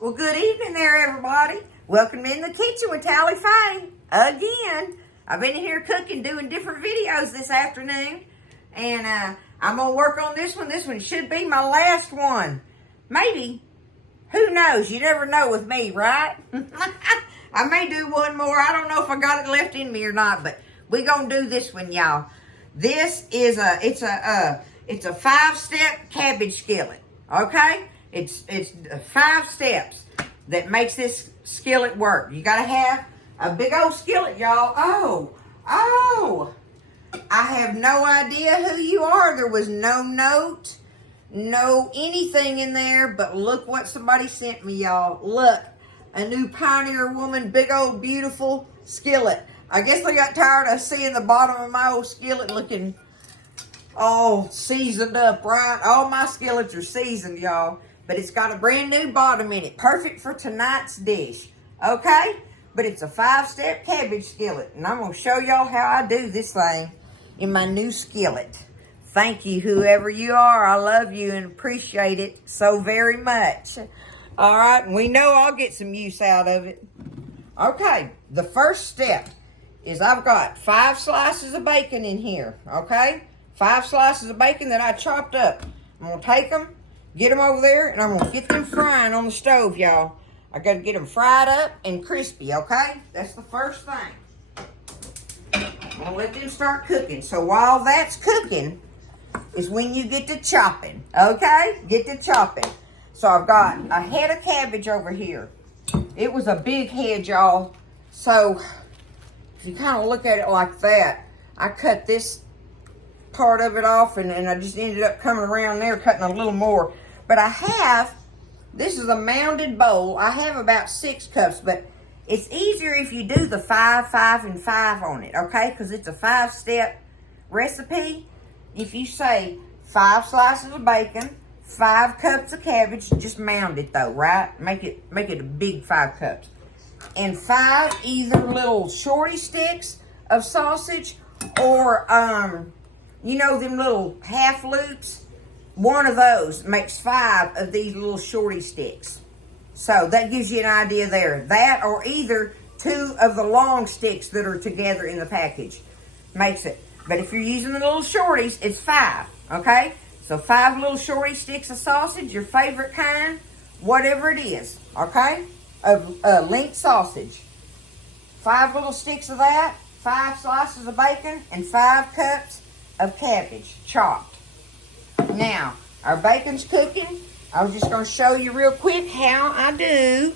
Well, good evening there, everybody. Welcome in the kitchen with Tally Faye. Again, I've been here cooking, doing different videos this afternoon. And I'm going to work on this one. This one should be my last one. Maybe. Who knows? You never know with me, right? I may do one more. I don't know if I got it left in me or not, but we're going to do this one, y'all. This is it's a 5-step cabbage skillet, okay? It's 5 steps that makes this skillet work. You gotta have a big old skillet, y'all. Oh, I have no idea who you are. There was no note, no anything in there, but look what somebody sent me, y'all. Look, a new Pioneer Woman, big old beautiful skillet. I guess they got tired of seeing the bottom of my old skillet looking all seasoned up, right? All my skillets are seasoned, y'all. But it's got a brand new bottom in it. Perfect for tonight's dish. Okay? But it's a 5-step cabbage skillet. And I'm going to show y'all how I do this thing in my new skillet. Thank you, whoever you are. I love you and appreciate it so very much. All right? And we know I'll get some use out of it. Okay. The first step is I've got 5 slices of bacon in here. Okay? 5 slices of bacon that I chopped up. I'm going to take them. Get them over there, and I'm going to get them frying on the stove, y'all. I got to get them fried up and crispy, okay? That's the first thing. I'm going to let them start cooking. So while that's cooking is when you get to chopping, okay? Get to chopping. So I've got a head of cabbage over here. It was a big head, y'all. So if you kind of look at it like that, I cut this part of it off, and I just ended up coming around there cutting a little more. But I have, this is a mounded bowl. I have about 6 cups, but it's easier if you do the 5, 5, and 5 on it, okay? Because it's a 5-step recipe. If you say 5 slices of bacon, 5 cups of cabbage, just mound it though, right? Make it a big 5 cups. And 5 either little shorty sticks of sausage or, you know, them little half loops. One of those makes 5 of these little shorty sticks. So that gives you an idea there. That or either 2 of the long sticks that are together in the package makes it. But if you're using the little shorties, it's 5, okay? So 5 little shorty sticks of sausage, your favorite kind, whatever it is, okay? Of linked sausage. 5 little sticks of that, 5 slices of bacon, and 5 cups of cabbage chopped. Now, our bacon's cooking. I was just going to show you real quick how I do.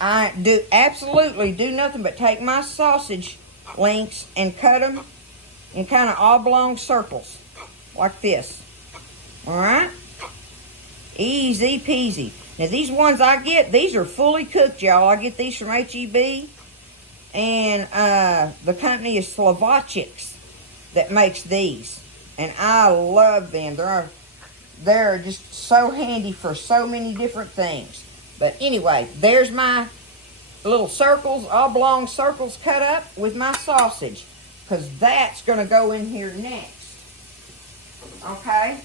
I do absolutely do nothing but take my sausage links and cut them in kind of oblong circles like this. All right? Easy peasy. Now, these ones I get, these are fully cooked, y'all. I get these from H-E-B. And the company is Slovakics that makes these. And I love them. They're just so handy for so many different things. But anyway, there's my little circles, oblong circles cut up with my sausage. Because that's going to go in here next. Okay?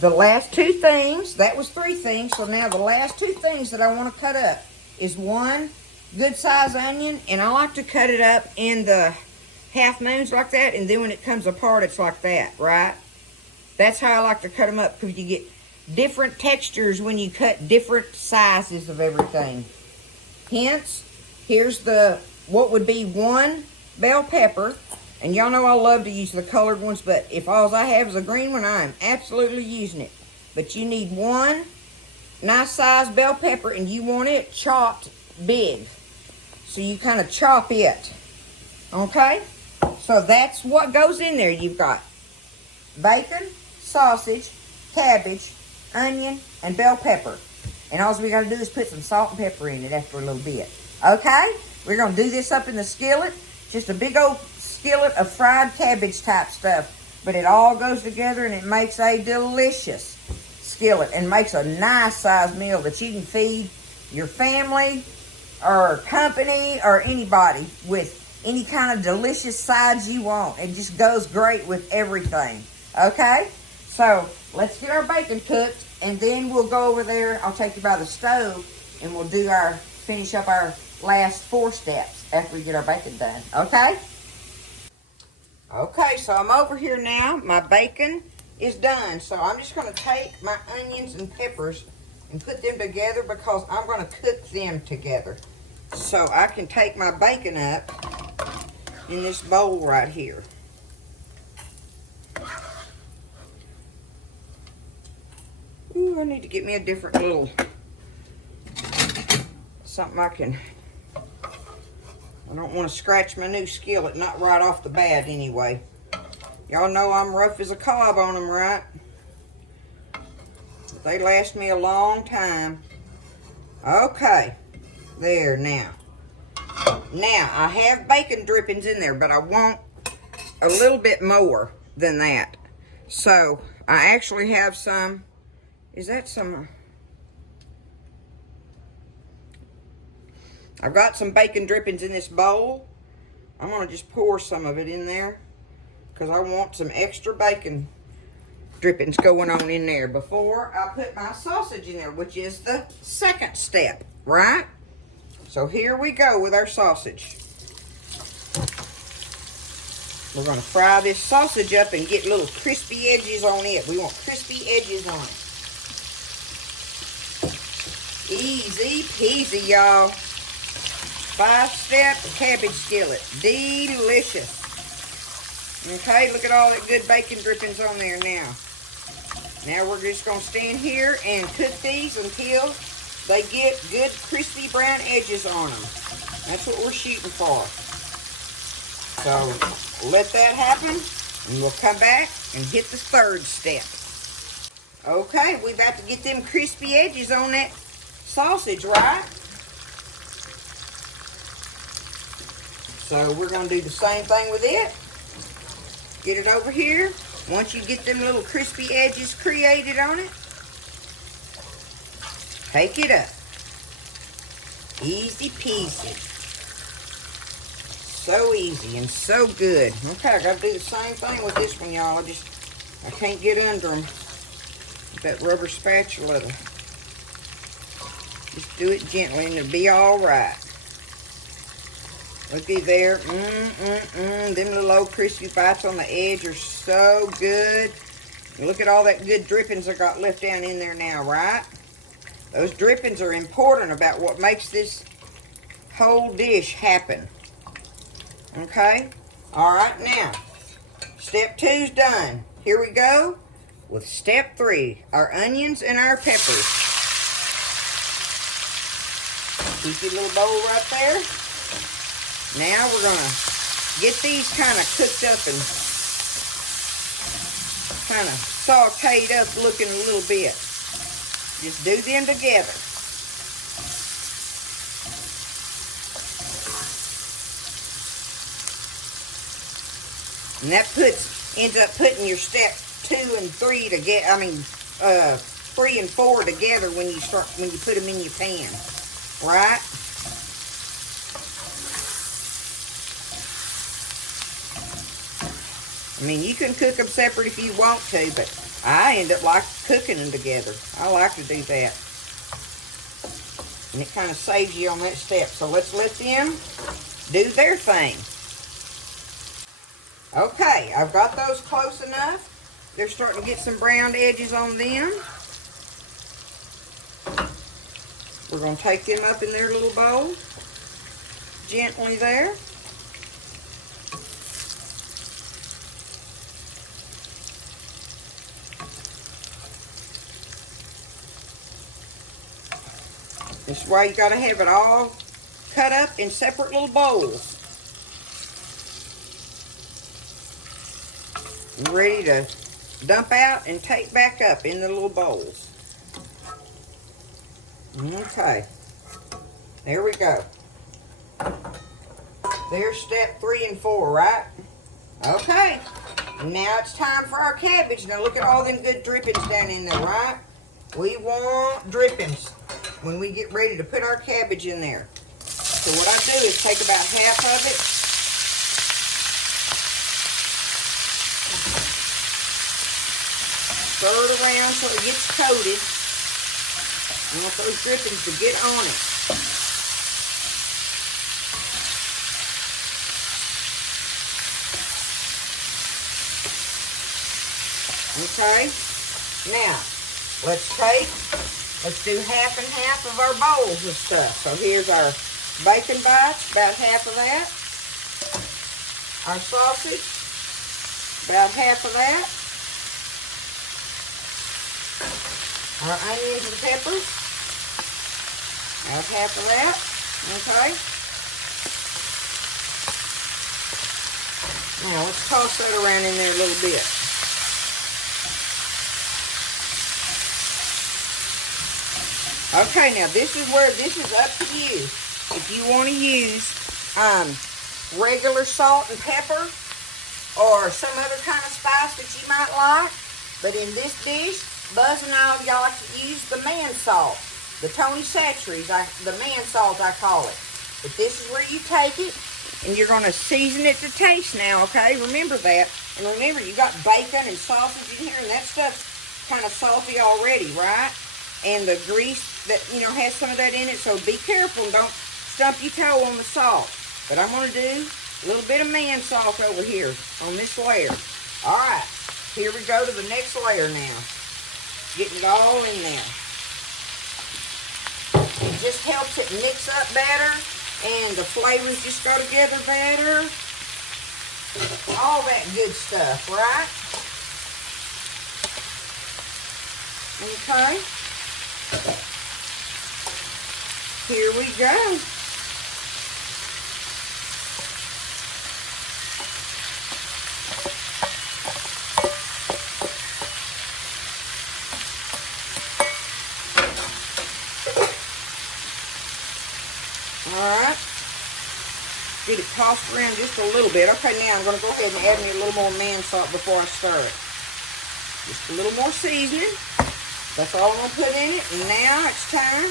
The last 2 things, that was 3 things. So now the last 2 things that I want to cut up is 1 good size onion. And I like to cut it up in the half moons like that, and then when it comes apart, it's like that, right? That's how I like to cut them up, because you get different textures when you cut different sizes of everything. Hence, here's what would be 1 bell pepper, and y'all know I love to use the colored ones, but if all I have is a green one, I'm absolutely using it. But you need 1 nice size bell pepper, and you want it chopped big. So you kind of chop it, okay? So that's what goes in there. You've got bacon, sausage, cabbage, onion, and bell pepper. And all we got to do is put some salt and pepper in it after a little bit. Okay? We're going to do this up in the skillet. Just a big old skillet of fried cabbage type stuff. But it all goes together and it makes a delicious skillet. And makes a nice sized meal that you can feed your family or company or anybody with any kind of delicious sides you want. It just goes great with everything. Okay? So, let's get our bacon cooked. And then we'll go over there. I'll take you by the stove and we'll do finish up our last 4 steps after we get our bacon done. Okay? Okay, so I'm over here now. My bacon is done. So I'm just going to take my onions and peppers and put them together because I'm going to cook them together. So I can take my bacon up in this bowl right here. Ooh, I need to get me a different little, something I don't want to scratch my new skillet, not right off the bat anyway. Y'all know I'm rough as a cob on them, right? But they last me a long time. Okay, there now. Now, I have bacon drippings in there, but I want a little bit more than that. So, I actually have some, is that some, I've got some bacon drippings in this bowl. I'm going to just pour some of it in there because I want some extra bacon drippings going on in there before I put my sausage in there, which is the second step, right? So here we go with our sausage. We're going to fry this sausage up and get little crispy edges on it. We want crispy edges on it. Easy peasy, y'all. 5-step cabbage skillet. Delicious. Okay, look at all that good bacon drippings on there now. Now we're just going to stand here and cook these until they get good crispy brown edges on them. That's what we're shooting for. So let that happen and we'll come back and hit the 3rd step. Okay, we about to get them crispy edges on that sausage, right? So we're going to do the same thing with it. Get it over here. Once you get them little crispy edges created on it, take it up. Easy peasy. So easy and so good. Okay, I got to do the same thing with this one, y'all. I can't get under them with that rubber spatula. Just do it gently and it'll be all right. Looky there. Them little old crispy bites on the edge are so good. Look at all that good drippings I got left down in there now, right? Those drippings are important about what makes this whole dish happen. Okay? Alright, now, step 2's done. Here we go with step 3, our onions and our peppers. Keep your little bowl right there. Now we're going to get these kind of cooked up and kind of sauteed up looking a little bit. Just do them together. And that ends up putting your step 2 and 3 together. 3 and 4 together when you put them in your pan, right? I mean, you can cook them separate if you want to, but I end up like cooking them together. I like to do that. And it kind of saves you on that step. So let's let them do their thing. Okay, I've got those close enough. They're starting to get some browned edges on them. We're going to take them up in their little bowl. Gently there. This is why you got to have it all cut up in separate little bowls. Ready to dump out and take back up in the little bowls. Okay. There we go. There's step 3 and 4, right? Okay. Now it's time for our cabbage. Now look at all them good drippings down in there, right? We want drippings when we get ready to put our cabbage in there. So what I do is take about half of it, stir it around so it gets coated. I want those drippings to get on it. Okay, now let's do half and half of our bowls of stuff. So here's our bacon bites, about half of that. Our sausage, about half of that. Our onions and peppers, about half of that. Okay. Now let's toss that around in there a little bit. Okay, now this is up to you. If you want to use regular salt and pepper or some other kind of spice that you might like, but in this dish, Buzz and I, y'all like to use the man salt, the Tony Chachere's, the man salt I call it. But this is where you take it, and you're going to season it to taste now, okay? Remember that. And remember, you got bacon and sausage in here, and that stuff's kind of salty already, right? And the grease that, has some of that in it, so be careful and don't stump your toe on the salt. But I'm going to do a little bit of man salt over here on this layer. All right, here we go to the next layer now. Getting it all in there. It just helps it mix up better, and the flavors just go together better. All that good stuff, right? Okay. Here we go. Alright. Get it tossed around just a little bit. Okay, now I'm going to go ahead and add me a little more man salt before I stir it. Just a little more seasoning. That's all I'm going to put in it. And now it's time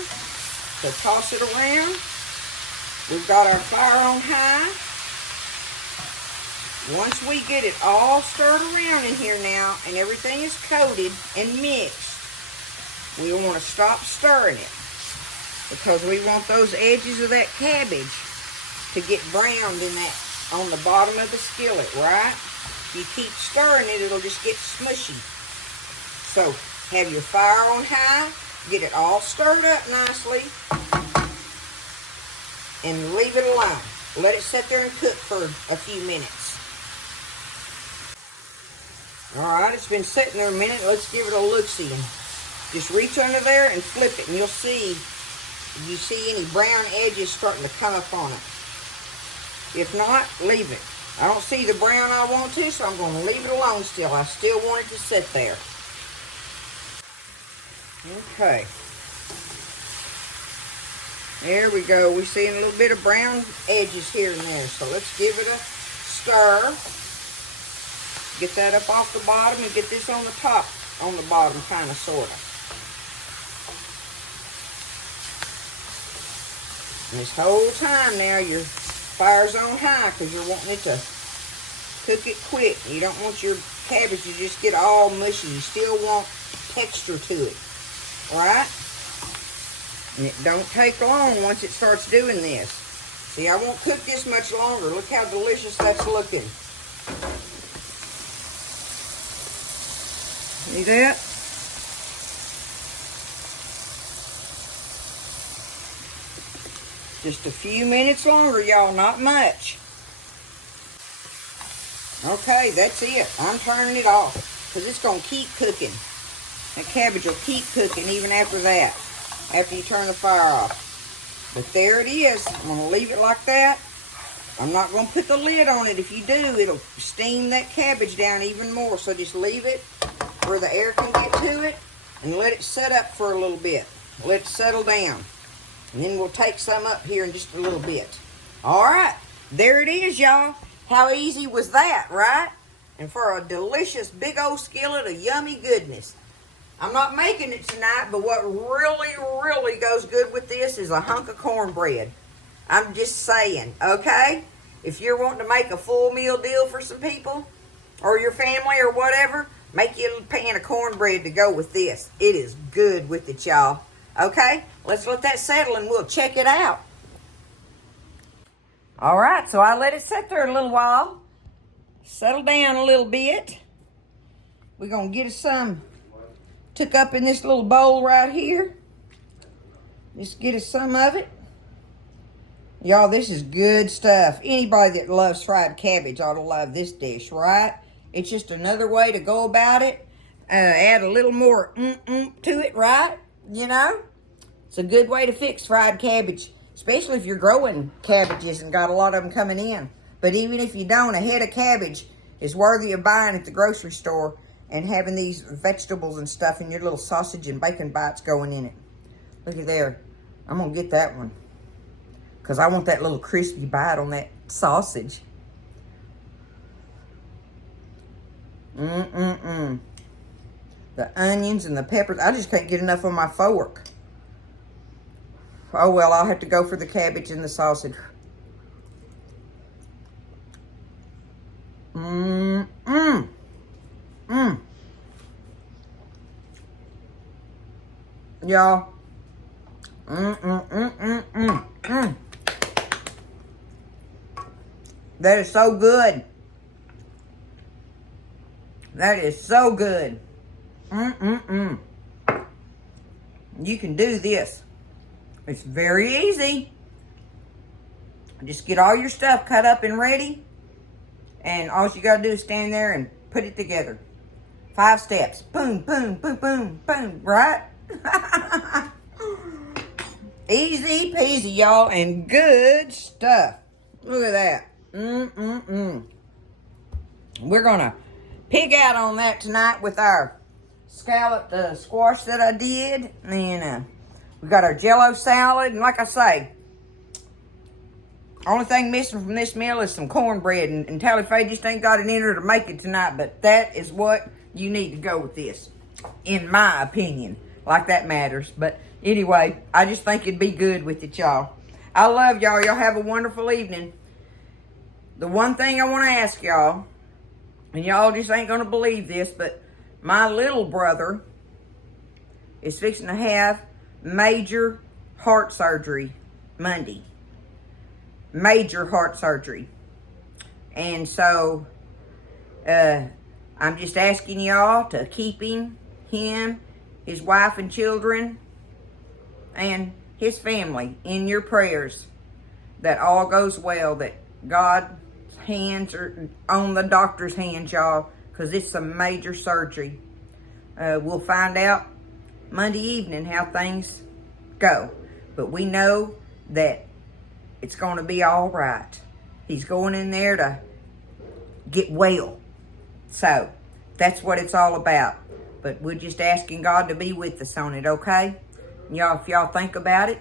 to toss it around. We've got our fire on high. Once we get it all stirred around in here now and everything is coated and mixed, we want to stop stirring it because we want those edges of that cabbage to get browned in that on the bottom of the skillet, right? If you keep stirring it, it'll just get smushy. So have your fire on high, get it all stirred up nicely, and leave it alone. Let it sit there and cook for a few minutes. Alright, it's been sitting there a minute. Let's give it a look-see. Just reach under there and flip it, and you'll see if you see any brown edges starting to come up on it. If not, leave it. I don't see the brown I want to, so I'm going to leave it alone still. I still want it to sit there. Okay. There we go. We're seeing a little bit of brown edges here and there. So let's give it a stir. Get that up off the bottom and get this on the top, on the bottom, kind of, sort of. And this whole time now, your fire's on high because you're wanting it to cook it quick. You don't want your cabbage to just get all mushy. You still want texture to it. Alright? And it don't take long once it starts doing this. See, I won't cook this much longer. Look how delicious that's looking. See that? Just a few minutes longer, y'all, not much. Okay, that's it. I'm turning it off because it's going to keep cooking. That cabbage will keep cooking even after that, after you turn the fire off. But there it is. I'm going to leave it like that. I'm not going to put the lid on it. If you do, it'll steam that cabbage down even more. So just leave it where the air can get to it and let it set up for a little bit. Let it settle down. And then we'll take some up here in just a little bit. All right, there it is, y'all. How easy was that, right? And for a delicious big old skillet of yummy goodness. I'm not making it tonight, but what really, really goes good with this is a hunk of cornbread. I'm just saying, okay? If you're wanting to make a full meal deal for some people or your family or whatever, make you a pan of cornbread to go with this. It is good with it, y'all. Okay, let's let that settle and we'll check it out. All right, so I let it sit there a little while. Settle down a little bit. We're going to get us some took up in this little bowl right here. Just get us some of it. Y'all, this is good stuff. Anybody that loves fried cabbage ought to love this dish, right? It's just another way to go about it. Add a little more to it, right? You know? It's a good way to fix fried cabbage, especially if you're growing cabbages and got a lot of them coming in. But even if you don't, a head of cabbage is worthy of buying at the grocery store and having these vegetables and stuff in your little sausage and bacon bites going in it. Look at there. I'm going to get that one because I want that little crispy bite on that sausage. The onions and the peppers. I just can't get enough on my fork. Oh, well, I'll have to go for the cabbage and the sausage. Y'all. That is so good. That is so good. You can do this. It's very easy. Just get all your stuff cut up and ready. And all you got to do is stand there and put it together. 5 steps. Boom, boom, boom, boom, boom. Right? Easy peasy, y'all. And good stuff. Look at that. We're going to pig out on that tonight with our scalloped squash that I did. And we got our Jello salad. And like I say, only thing missing from this meal is some cornbread. And Tally Faye just ain't got it in her to make it tonight. But that is what you need to go with this, in my opinion. Like that matters. But anyway, I just think it'd be good with it, y'all. I love y'all. Y'all have a wonderful evening. The one thing I want to ask y'all, and y'all just ain't going to believe this, but my little brother is fixing to have major heart surgery Monday. Major heart surgery. And so, I'm just asking y'all to keep him, his wife and children, and his family in your prayers. That all goes well, that God's hands are on the doctor's hands, y'all, because it's a major surgery. We'll find out Monday evening how things go. But we know that it's going to be all right. He's going in there to get well. So, that's what it's all about. But we're just asking God to be with us on it, okay? Y'all, if y'all think about it,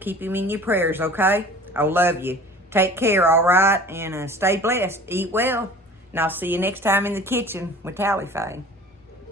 keep him in your prayers, okay? I love you. Take care, all right? And stay blessed. Eat well. And I'll see you next time in the kitchen with Tally Faye.